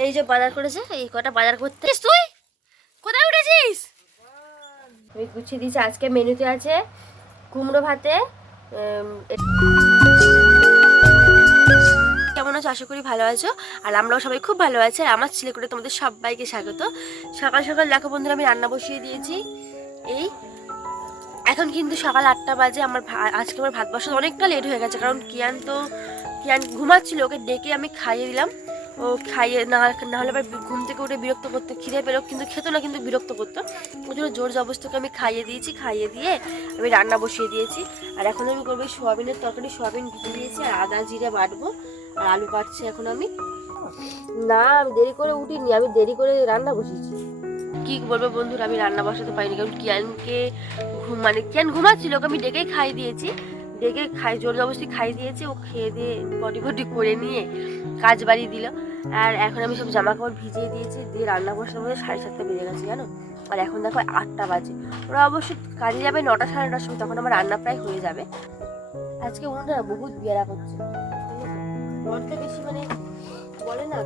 এই যে বাজার করেছে, এই কটা বাজার করতে। তুই কোথায় উঠেছিস? আমি গুছিয়ে দিয়েছি। আজকে মেনুতে আছে কুমড়ো ভাতে। কেমন আছো? আশা করি ভালো আছো। আর আমরাও সবাই খুব ভালো আছি। আর আমার ছেলে করে তোমাদের সবাইকে স্বাগত। সকাল সকাল দেখো বন্ধুরা, আমি রান্না বসিয়ে দিয়েছি। এই এখন কিন্তু সকাল 8টা বাজে। আজকে আমার ভাত বসাতে অনেকটা লেট হয়ে গেছে, কারণ কিয়ান ঘুমাচ্ছিল, ওকে ডেকে আমি খাইয়ে দিলাম। ও খাইয়ে না হলে আবার ঘুম থেকে উঠে বিরক্ত করতো, খিদে পেলো কিন্তু খেতো না, কিন্তু বিরক্ত করতো। ওই জন্য জোর জবরদস্তিকে আমি খাইয়ে দিয়েছি। খাইয়ে দিয়ে আমি রান্না বসিয়ে দিয়েছি। আর এখন আমি করবো সোয়াবিনের তরকারি। সোয়াবিন ভিজে দিয়েছি আর আদা জিরে বাটবো, আর আলু কাটছি এখন আমি। না, আমি দেরি করে উঠিনি, আমি দেরি করে রান্না বসিয়েছি। কি বলবো বন্ধুরা, আমি রান্না বসাতে পারিনি, কারণ কিয়ানকে কিয়ান ঘুমাচ্ছিল, ওকে আমি ডেকেই খাই দিয়েছি। ডেকে জোর জবরদস্তি খাই দিয়েছি। ও খেয়ে দিয়ে পটি করে নিয়ে কাজ বাড়িয়ে দিল। আর এখন আমি সব জামা কাপড় ভিজিয়ে দিয়েছি, দিয়ে রান্না বসাতে বসে 7:30 বেজে গেছে জানো। আর এখন দেখো 8টা বাজে। ওরা অবশ্য কাজে যাবে 9টা 9:30 সময়, তখন আমার রান্না প্রায় হয়ে যাবে। আজকে ওনারা বহুত বিয়ারা করছে, মনটা বেশি বলে না,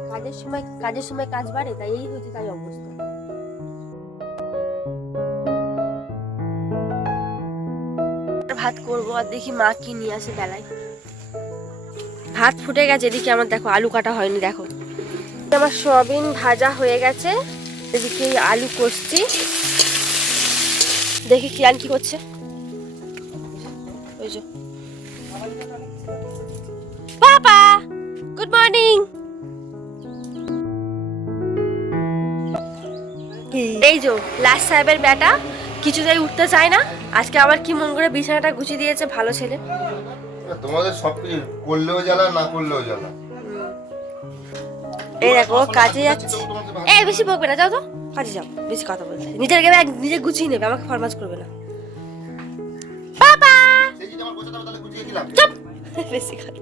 কাজের সময় কাজ বাড়ে, তাই এই হয়েছে, তাই অবস্থা। ভাত করবো, আর দেখি মা কি নিয়ে আসে বেলায়। ভাত ফুটে গেছে, এদিকে আমার দেখো আলু কাটা হয়নি। দেখো আমার সয়াবিন ভাজা হয়ে গেছে, এদিকে আলু কষছি। দেখি কিয়ান কি করছে। ওই যে বাবা, গুড মর্নিং। এই যে লাস্ট সাহেবের বেটা কিছুতেই উঠতে চায় না। আজকে আবার কি মন করে বিছানাটা গুছিয়ে দিয়েছে, ভালো ছেলে। তোমাদের সবকিছু করলেও জ্বালা, না করলেও জ্বালা। এই দেখো কাজে যাচ্ছে। এই বেশি বকবে না, যাও তো কাজে যাও, বেশি কথা বলছে। নিজের গেলে নিজে গুছিয়ে নেবে, আমাকে ফরমাস করবে না। বাবা সেই যে আমার গোছাতে হবে, তাহলে গুছিয়ে দিলাম। চুপ, বেশি কথা।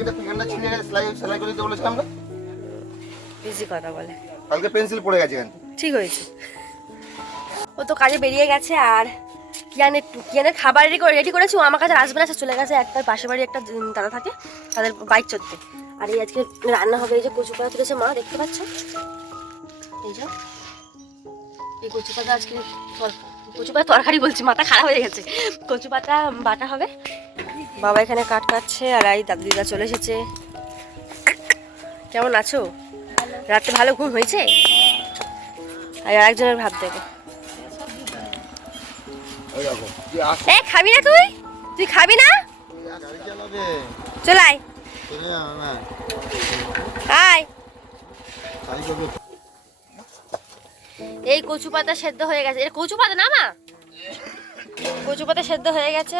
একটা পেনটা ছিঁড়ে গেছে, সেলাই করে দিতে বলেছিলাম না, বেশি কথা বলে। কালকে পেন্সিল পড়ে গেছে এখানে। ঠিক হয়েছে, ও তো কাজে বেরিয়ে গেছে। আর কিয়ানের খাবার রেডি করেছি। ও আমার কাছে আসবে না, চলে গেছে একটা পাশের বাড়ি একটা দাদা থাকে, তাদের বাইক চড়তে। আর এই আজকে রান্না হবে, এই যে কচু পাতা তুলেছে মা, দেখতে পাচ্ছ। এই যে এই কচু পাতা আজকে কচু পাতা তরকারি বলছি, মাথা খারাপ হয়ে গেছে। কচু পাতা বাটা হবে। বাবা এখানে কাটছে, আর এই দিদা চলে এসেছে। কেমন আছো? রাতে ভালো ঘুম হয়েছে? আর আরেকজনের ভাত দেবে। এ খাবি না? তুই খাবি না? চল আয়, আয়। এই কচু পাতা সেদ্ধ হয়ে গেছে। এটা কচু পাতা না মা? কচু পাতা সেদ্ধ হয়ে গেছে।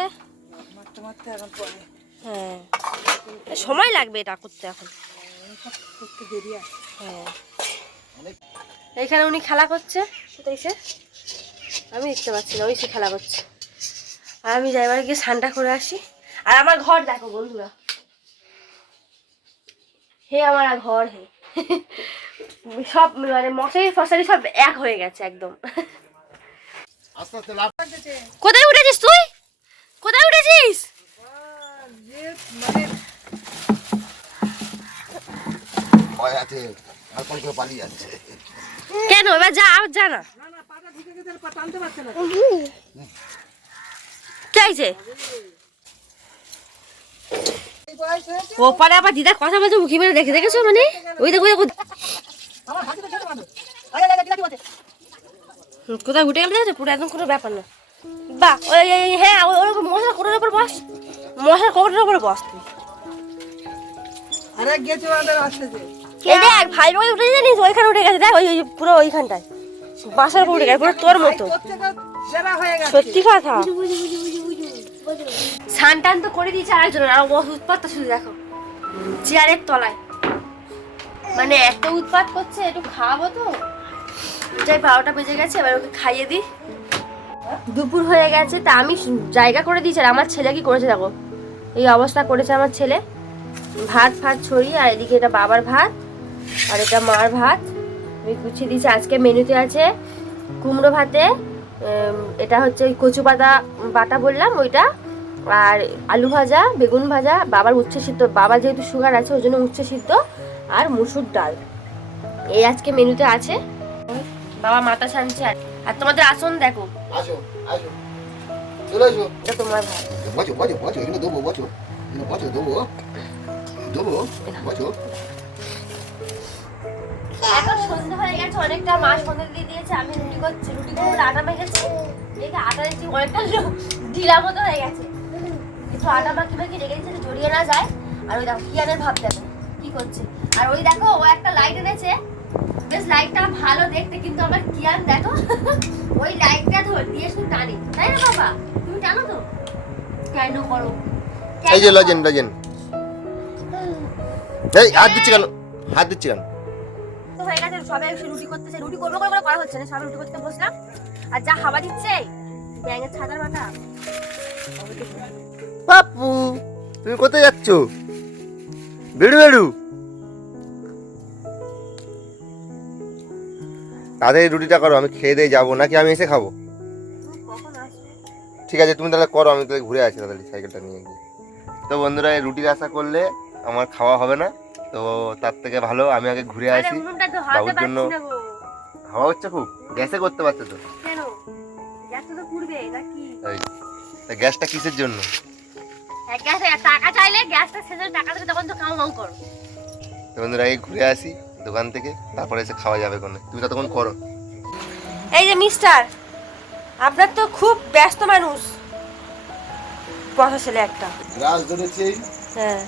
হ্যাঁ, সময় লাগবে এটা করতে, এখন হ্যাঁ। এইখানে উনি খেলা করছে, আমি দেখতে পাচ্ছি না, ওই সে খেলা করছে। আর আমি যাইবার গিয়ে স্নানটা করে আসি। আর আমার ঘর দেখো বন্ধুরা, হে আমার ঘর হে সব মশারি ফসারি সব এক হয়ে গেছে একদম। কোথায় উঠেছিস তুই? কোথায় উঠেছিস? কেন এবার যা না, কে আইছে? ওপারে আবার দিদা কথা বলছে, মুখি মেরে দেখেছো ওই দেখো কোথায় উঠে গেলে দেখেছো, পুরো একদম কোনো ব্যাপার না। বাহ, হ্যাঁ ওরকম মশার কোটোর উপর বস, মশার কোটোর উপর বস তুই। এই দেখ ভাই বোন উঠে জানিস, ওইখানে উঠে গেছে, দেখ ওই পুরো ওইখানটায় বাসার উপর উঠে গেছে, পুরো তোর মতো। সত্যি কথা, স্নান টান তো করে দিয়েছে আরেকজনের, আর উৎপাতটা শুধু দেখো চেয়ারের তলায়, এত উৎপাত করছে। একটু খাওয়াবো তো, যাই 12টা বেজে গেছে, এবার ওকে খাইয়ে দিই। দুপুর হয়ে গেছে, তা আমি জায়গা করে দিয়েছি। আর আমার ছেলে কি করেছে দেখো, এই অবস্থা করেছে আমার ছেলে। ভাত ছড়িয়ে, আর এদিকে এটা বাবার ভাত, আর এটা মার ভাত আমি গুছিয়ে দিয়েছি। আজকে মেনুতে আছে কুমড়ো ভাতে, এটা হচ্ছে ওই কচু পাতা বাটা বললাম ওইটা, আর আলু ভাজা, বেগুন ভাজা, বাবার উচ্ছে সিদ্ধ, বাবা যেহেতু সুগার আছে ওই জন্য উচ্ছে সিদ্ধ, আর মুসুর ডাল, এই আজকে মেনুতে আছে। বাবা মাথা ছানছে। আর তোমাদের আসন দেখো, আসো আসো চলে আসো। এটা তোমার ভাত। বসো বসো বসো, এখানে দেবো, বসো এখানে বসো, দেবো দেবো, বসো। এখন সন্ধ্যা হয়ে গেছে অনেকটা, মা সন্ধ্যা দিয়ে দিয়েছে, আমি রুটি করছি, রুটি করে আটা মেখেছি, দেখে আটা দেখছি অনেকটা ঢিলা মতো হয়ে গেছে, একটু আটা মাখি মাখি রেখেছি জড়িয়ে না যায়। আর ওই দেখো কিয়ানের ভাব দেখো কি করছে। আর ওই দেখো ও একটা লাইট এনেছে, বেশ লাইটটা ভালো দেখতে, কিন্তু আমার কিয়ান দেখো ওই লাইটটা ধর দিয়ে শুধু টানি, তাই না বাবা? তুমি জানো তো কেন করো? এই যে লজেন লজেন, এই হাত দিচ্ছি কেন, হাত দিচ্ছি কেন? তো হয়ে গেছে, সবাই এসে রুটি করতেছে, রুটি করবো করে করা হচ্ছে না, সবাই রুটি করতে বসলাম। আর যা হাওয়া দিচ্ছে ব্যাঙের ছাতার মাথা। বাপু তুমি কোথায় যাচ্ছ? বেড়ু বেড়ু, তাড়াতাড়ি রুটিটা করো, আমি খেয়ে দিয়ে যাবো, নাকি আমি এসে খাবো? কখন আসবে? ঠিক আছে তুমি তাহলে করো, আমি তাহলে ঘুরে আসি তাড়াতাড়ি সাইকেলটা নিয়ে গিয়ে। তো বন্ধুরা, এই রুটির আশা করলে আমার খাওয়া হবে না, তো তার থেকে ভালো আমি আগে ঘুরে আরে আসি। উনুনটা তো হাতে বাবুর জন্য পাচ্ছি না গো। হাওয়া হচ্ছে খুব, গ্যাসে করতে পারছো তো। কেন? গ্যাসটা তো পুড়বে নাকি? এই তা গ্যাসটা কিসের জন্য? এক গ্যাসে টাকা চাইলে গ্যাসটা শেষে টাকা দিলে তখন তো কাউ মাউ করো। তো বন্ধুরা, এই ঘুরে আসি দোকান থেকে, তারপরে এসে খাওয়া যাবে কোনে, তুমি ততক্ষণ করো। এই যে মিস্টার, আপনার তো খুব ব্যস্ত মানুষ, বসা ছেলে একটা। গ্রাস ধরেছি, হ্যাঁ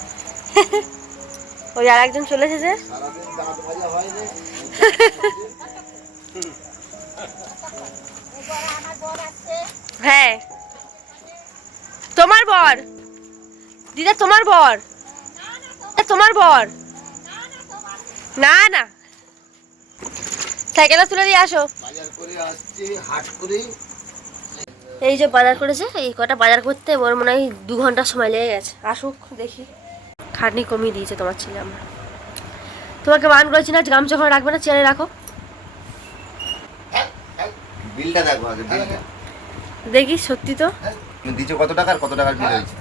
ওই আর একজন চলে এসেছে। সারাদিন দাঁত ভাজা হয় না। হ্যাঁ তোমার বর, দিদা তোমার বর, তোমার বর, না না সাইকেলটা তুলে দিয়ে আসো। বাজার করে আসছি হাট করে। এই যে বাজার করেছে, এই কটা বাজার করতে ওর মনে হয় 2 ঘন্টা সময় লেগে গেছে। আসুক দেখি, খাটনি কমিয়ে দিয়েছে তোমার ছেলে। আমরা তোমাকে বান করেছি না গামছা করে রাখবে না, চেয়ারে রাখো। বিলটা দেখো আগে, বিলটা দেখি সত্যি তো তুমি দিছো কত টাকার, কত টাকার বিল হয়েছে?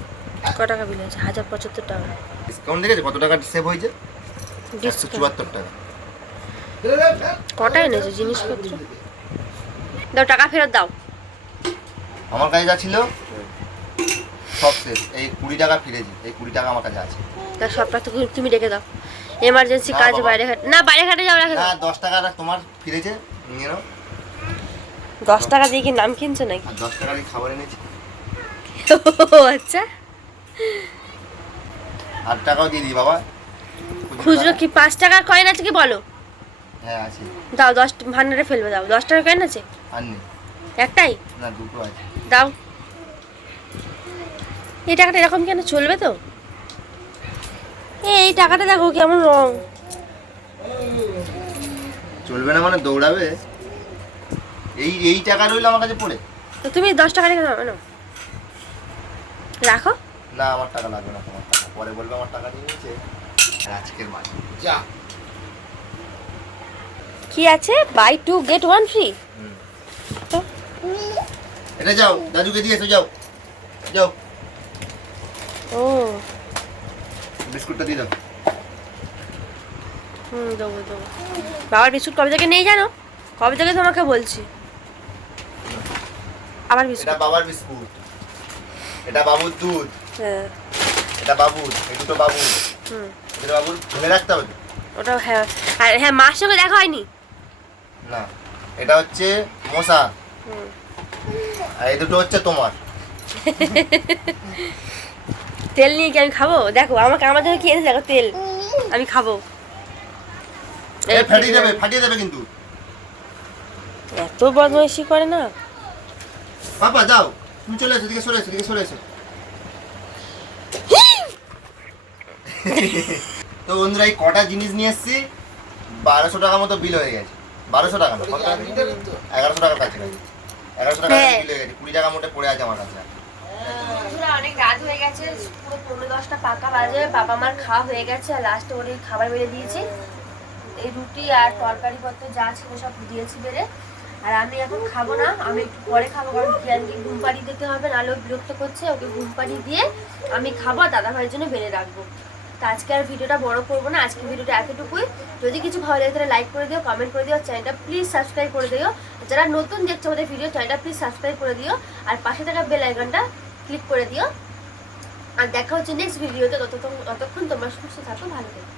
ক টাকা বিল হয়েছে? 1075 টাকা। ডিসকাউন্ট দেখেছো কত টাকা সেভ হয়েছে? ডিসকাউন্ট 174 টাকা। কটা এনেছে জিনিসপত্র? দাও টাকা ফেরত দাও। আমার কাছে যা ছিল সব শেষ, এই 20 টাকা ফিরেছি, এই 20 টাকা আমার কাছে আছে। তা সবটা তো তুমি রেখে দাও, এমার্জেন্সি না কাজ বাবা। বাইরে ঘাট, না বাইরে ঘাটে যাও, রাখে না দাও। 10 টাকা তোমার ফিরেছে, নিয়ে নাও। 10 টাকা দিয়ে কি নাম কিনছো নাকি? আর 10 টাকা দিয়ে খাবার এনেছি। ও আচ্ছা, 8 টাকাও দিয়ে দিই বাবা। খুচরো কি 5 টাকার কয়েন আছে কি বলো? হ্যাঁ আছে। দাও 10 ভান্ডারে ফেলবে, দাও 10 টাকার কয়েন আছে আর নেই, একটাই, না দুটো আছে। দাও। এই টাকাটা এরকম কেন চলবে তো? এই টাকাটা দেখো কেমন রং। চলবে না মানে দৌড়াবে। এই এই টাকা রইলো আমার কাছে পড়ে। তো তুমি 10 টাকা রেখে দাও না, রাখো। না আমার টাকা লাগবে না, তোমার টাকা পরে বলবে আমার টাকা দিয়ে নিয়েছে। আর আজকের মাস যা। কি আছে, বাই 2 গেট 1 ফ্রি? তো এটা যাও দাদুকে দিয়ে এসো, যাও যাও। ও বিস্কুটটা দিয়ে দাও। দেবো দেবো। বাবার বিস্কুট কবে থেকে নেই জানো? কবে থেকে তোমাকে বলছি। আবার এটা বিস্কুট? বাবার বিস্কুট, এটা বাবুর দুধ, হ্যাঁ এটা বাবুর, এই দুটো বাবুর। হুম, এটা বাবুর ফেলে রাখতে হবে। ওটা হ্যাঁ। আর হ্যাঁ মার সঙ্গে দেখা হয়নি? না এটা হচ্ছে মশা, হুম। আর এই দুটো হচ্ছে তোমার। তেল নিয়ে কি আমি খাবো? দেখো আমাকে, আমার জন্য কি এনেছে দেখো, তেল আমি খাবো। এই ফাটিয়ে দেবে, ফাটিয়ে দেবে কিন্তু। এত বদমাইশি করে না। পাপা যাও, তুমি চলে এসো, এদিকে সরে এসো, এদিকে সরে এসো। তো বন্ধুরা, এই কটা জিনিস নিয়ে এসেছি, 1200 টাকা মতো বিল হয়ে গেছে। 1200 টাকা না, কত টাকা? 1100 টাকার কাছে, 1100 টাকা হ্যাঁ। বিল হয়ে গেছে। 20 টাকা মোটে পড়ে আছে আমার কাছে। বন্ধুরা অনেক রাত হয়ে গেছে, পুরো 9:10টা পাকা বাজে। বাবা মার খাওয়া হয়ে গেছে, আর লাস্টে ওর এই খাবার বেড়ে দিয়েছি, এই রুটি আর তরকারি পত্র যা ছিল সব দিয়েছি বেড়ে। আর আমি এখন খাবো না, আমি একটু পরে খাবো, কারণ কিয়ানকে ঘুম পাড়িয়ে দিতে হবে, নাহলে ও বিরক্ত করছে। ওকে ঘুম পাড়িয়ে দিয়ে আমি খাবো, আর দাদা ভাইয়ের জন্য বেড়ে রাখবো। তো আজকে আর ভিডিওটা বড় করবো না, আজকে ভিডিওটা এতটুকুই। যদি কিছু ভালো লাগে তাহলে লাইক করে দিও, কমেন্ট করে দিও, চ্যানেলটা প্লিজ সাবস্ক্রাইব করে দিও। যারা নতুন দেখছো আমাদের ভিডিও, চ্যানেলটা প্লিজ সাবস্ক্রাইব করে দিও, আর পাশে থাকা বেল আইকনটা ক্লিক করে দিও। আর দেখা হচ্ছে নেক্সট ভিডিওতে। ততক্ষণ তোমরা সুস্থ থাকো, ভালো থাকো।